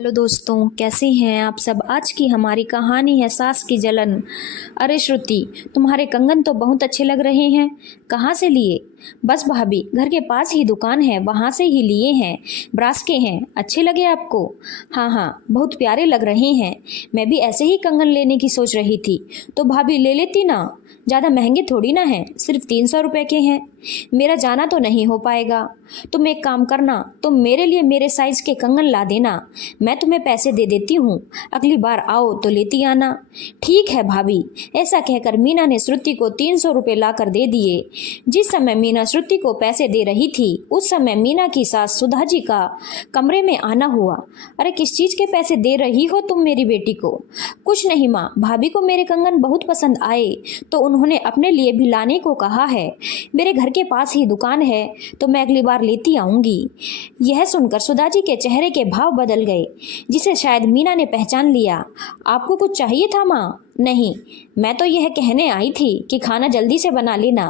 Hello दोस्तों, कैसे हैं आप सब। आज की हमारी कहानी है सास की जलन। अरे श्रुति, तुम्हारे कंगन तो बहुत अच्छे लग रहे हैं। कहाँ से लिए? बस भाभी, घर के पास ही दुकान है, वहाँ से ही लिए हैं। ब्रास के हैं। अच्छे लगे आपको? हाँ हाँ, बहुत प्यारे लग रहे हैं। मैं भी ऐसे ही कंगन लेने की सोच रही थी, तो भाभी ले लेती ना। ज़्यादा महंगे थोड़ी ना हैं, सिर्फ 300 रुपये के हैं। मेरा जाना तो नहीं हो पाएगा। तुम एक काम करना, तुम मेरे लिए मेरे साइज के कंगन ला देना। मैं तुम्हें पैसे दे देती हूँ, अगली बार आओ तो लेती आना। ठीक है भाभी। ऐसा कहकर मीना ने श्रुति को 300 रुपये ला कर दे दिए। जिस समय मीना श्रुति को पैसे दे रही थी, उस समय मीना की सास सुधा जी का कमरे में आना हुआ। अरे किस चीज़ के पैसे दे रही हो तुम मेरी बेटी को? कुछ नहीं माँ, भाभी को मेरे कंगन बहुत पसंद आए तो उन्होंने अपने लिए भी लाने को कहा है। मेरे घर के पास ही दुकान है, तो मैं अगली बार लेती आऊँगी। यह सुनकर सुधा जी के चेहरे के भाव बदल गए, जिसे शायद मीना ने पहचान लिया। आपको कुछ चाहिए था माँ? नहीं, मैं तो यह कहने आई थी कि खाना जल्दी से बना लेना।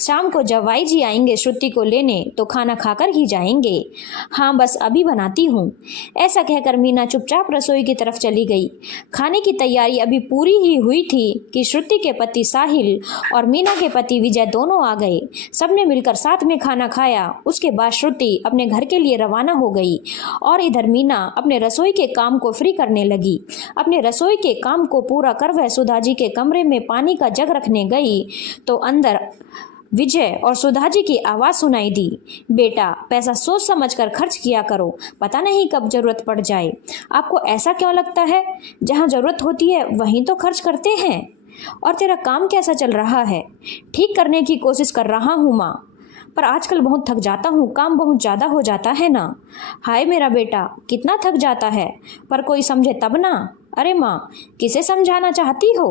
शाम को जवाई जी आएंगे श्रुति को लेने, तो खाना खाकर ही जाएंगे। हाँ बस अभी बनाती हूँ। ऐसा कहकर मीना चुपचाप रसोई की तरफ चली गई। खाने की तैयारी अभी पूरी ही हुई थी कि श्रुति के पति साहिल और मीना के पति विजय दोनों आ गए। सबने मिलकर साथ में खाना खाया। उसके बाद श्रुति अपने घर के लिए रवाना हो गई और इधर मीना अपने रसोई के काम को फ्री करने लगी। अपने रसोई के काम को पूरा कर वह सुधा जी के कमरे में पानी का जग रखने गई, तो अंदर विजय और सुधा जी की आवाज़ सुनाई दी। बेटा, पैसा सोच समझ कर खर्च किया करो, पता नहीं कब जरूरत पड़ जाए। आपको ऐसा क्यों लगता है? जहाँ जरूरत होती है वहीं तो खर्च करते हैं। और तेरा काम कैसा चल रहा है? ठीक करने की कोशिश कर रहा हूँ माँ, पर आजकल बहुत थक जाता हूँ, काम बहुत ज़्यादा हो जाता है ना। हाय मेरा बेटा, कितना थक जाता है, पर कोई समझे तब ना। अरे माँ, किसे समझाना चाहती हो?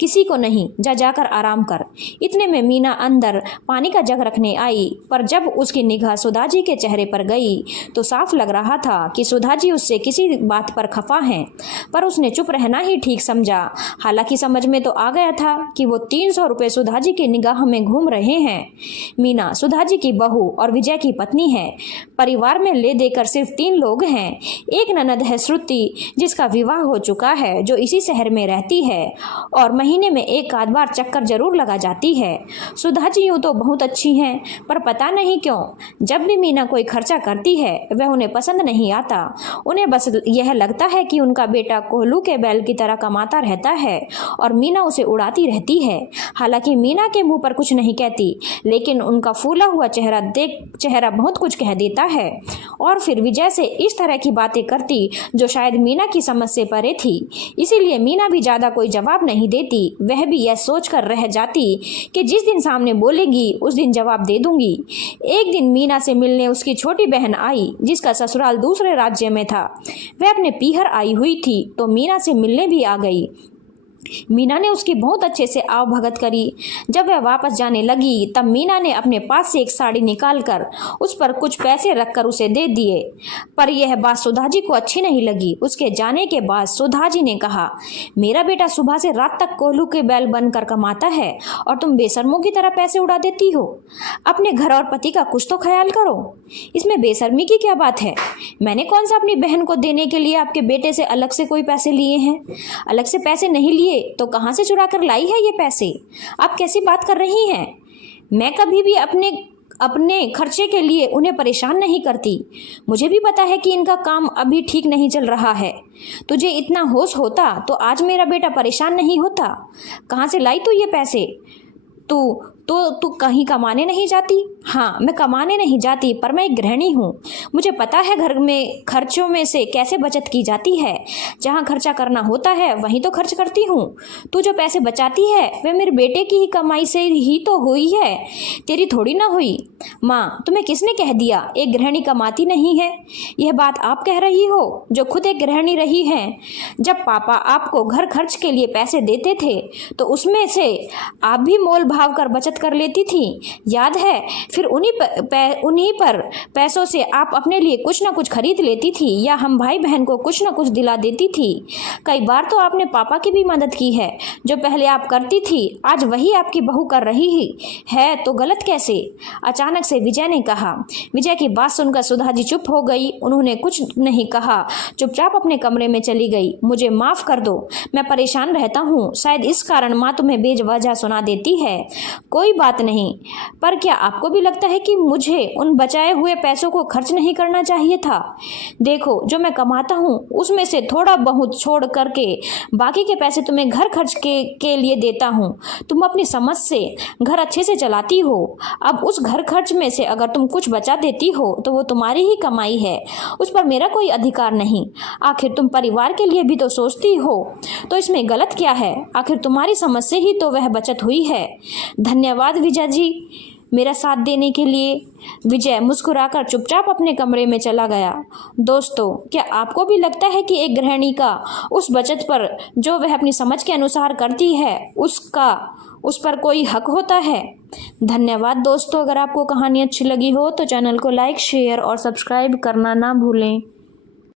किसी को नहीं, जा जाकर आराम कर। इतने में मीना अंदर पानी का जग रखने आई, पर जब उसकी निगाह सुधा जी के चेहरे पर गई तो साफ लग रहा था कि सुधा जी उससे किसी बात पर खफा हैं, पर उसने चुप रहना ही ठीक समझा। हालांकि समझ में तो आ गया था कि वो 300 रुपये सुधा जी की निगाह में घूम रहे हैं। मीना सुधा जी की बहू और विजय की पत्नी है। परिवार में ले देकर सिर्फ 3 लोग हैं। एक ननद है श्रुति, जिसका विवाह हो चुका है, जो इसी शहर में रहती है और महीने में एक आध बार चक्कर जरूर लगा जाती है। सुधा जी यूँ तो बहुत अच्छी हैं, पर पता नहीं क्यों जब भी मीना कोई खर्चा करती है वह उन्हें पसंद नहीं आता। उन्हें बस यह लगता है कि उनका बेटा कोहलू के बैल की तरह कमाता रहता है और मीना उसे उड़ाती रहती है। हालांकि मीना के मुंह पर कुछ नहीं कहती, लेकिन उनका फूला हुआ चेहरा बहुत कुछ कह देता है। और फिर विजय से इस तरह की बातें करती जो शायद मीना की समझ से परे थी। इसीलिए मीना भी ज्यादा कोई जवाब नहीं देती। वह भी यह सोचकर रह जाती कि जिस दिन सामने बोलेगी उस दिन जवाब दे दूंगी। एक दिन मीना से मिलने उसकी छोटी बहन आई, जिसका ससुराल दूसरे राज्य में था। वह अपने पीहर आई हुई थी, तो मीना से मिलने भी आ गई। मीना ने उसकी बहुत अच्छे से आवभगत करी। जब वह वापस जाने लगी तब मीना ने अपने पास से एक साड़ी निकालकर उस पर कुछ पैसे रखकर उसे दे दिए। पर यह बात सुधा जी को अच्छी नहीं लगी। उसके जाने के बाद सुधा जी ने कहा, मेरा बेटा सुबह से रात तक कोल्हू के बैल बनकर कमाता है और तुम बेशर्मों की तरह पैसे उड़ा देती हो। अपने घर और पति का कुछ तो ख्याल करो। इसमें बेशर्मी की क्या बात है? मैंने कौन सा अपनी बहन को देने के लिए आपके बेटे से अलग से कोई पैसे लिए हैं? अलग से पैसे नहीं लिए तो कहां से चुरा कर लाई है ये पैसे? आप कैसी बात कर रही हैं? मैं कभी भी अपने खर्चे के लिए उन्हें परेशान नहीं करती। मुझे भी पता है कि इनका काम अभी ठीक नहीं चल रहा है। तुझे इतना होश होता तो आज मेरा बेटा परेशान नहीं होता। कहां से लाई तू ये पैसे? तू कहीं कमाने नहीं जाती? हाँ, मैं कमाने नहीं जाती, पर मैं एक गृहिणी हूँ। मुझे पता है घर में खर्चों में से कैसे बचत की जाती है। जहाँ खर्चा करना होता है वहीं तो खर्च करती हूँ। तू जो पैसे बचाती है वे मेरे बेटे की ही कमाई से ही तो हुई है, तेरी थोड़ी ना हुई। माँ, तुम्हें किसने कह दिया एक गृहिणी कमाती नहीं है? यह बात आप कह रही हो जो खुद एक गृहिणी रही हैं। जब पापा आपको घर खर्च के लिए पैसे देते थे तो उसमें से आप भी मोल भाव कर बचत कर लेती थी, याद है? फिर उन्हीं पर पैसों से आप अपने लिए कुछ ना कुछ खरीद लेती थी या हम भाई बहन को कुछ ना कुछ दिला देती थी। कई बार तो आपने पापा की भी मदद की है। जो पहले आप करती थी आज वही आपकी बहू कर रही है, तो गलत कैसे? अचानक से विजय ने कहा। विजय की बात सुनकर सुधा जी चुप हो गई। उन्होंने कुछ नहीं कहा, चुपचाप अपने कमरे में चली गई। मुझे माफ कर दो, मैं परेशान रहता हूँ, शायद इस कारण माँ तुम्हें बेवजह सुना देती है। कोई बात नहीं, पर क्या आपको भी लगता है कि मुझे उन बचाए हुए पैसों को खर्च नहीं करना चाहिए था? देखो, जो मैं कमाता हूँ उसमें से थोड़ा बहुत छोड़ करके बाकी के पैसे तुम्हें घर खर्च के लिए देता हूँ। तुम अपनी समझ से घर अच्छे से चलाती हो। अब उस घर खर्च में से अगर तुम कुछ बचा देती हो तो वो तुम्हारी ही कमाई है, उस पर मेरा कोई अधिकार नहीं। आखिर तुम परिवार के लिए भी तो सोचती हो, तो इसमें गलत क्या है? आखिर तुम्हारी समझ से ही तो वह बचत हुई है। धन्यवाद विजय जी, मेरा साथ देने के लिए। विजय मुस्कुराकर चुपचाप अपने कमरे में चला गया। दोस्तों, क्या आपको भी लगता है कि एक गृहिणी का उस बचत पर जो वह अपनी समझ के अनुसार करती है उस पर कोई हक होता है? धन्यवाद दोस्तों। अगर आपको कहानी अच्छी लगी हो तो चैनल को लाइक, शेयर और सब्सक्राइब करना ना भूलें।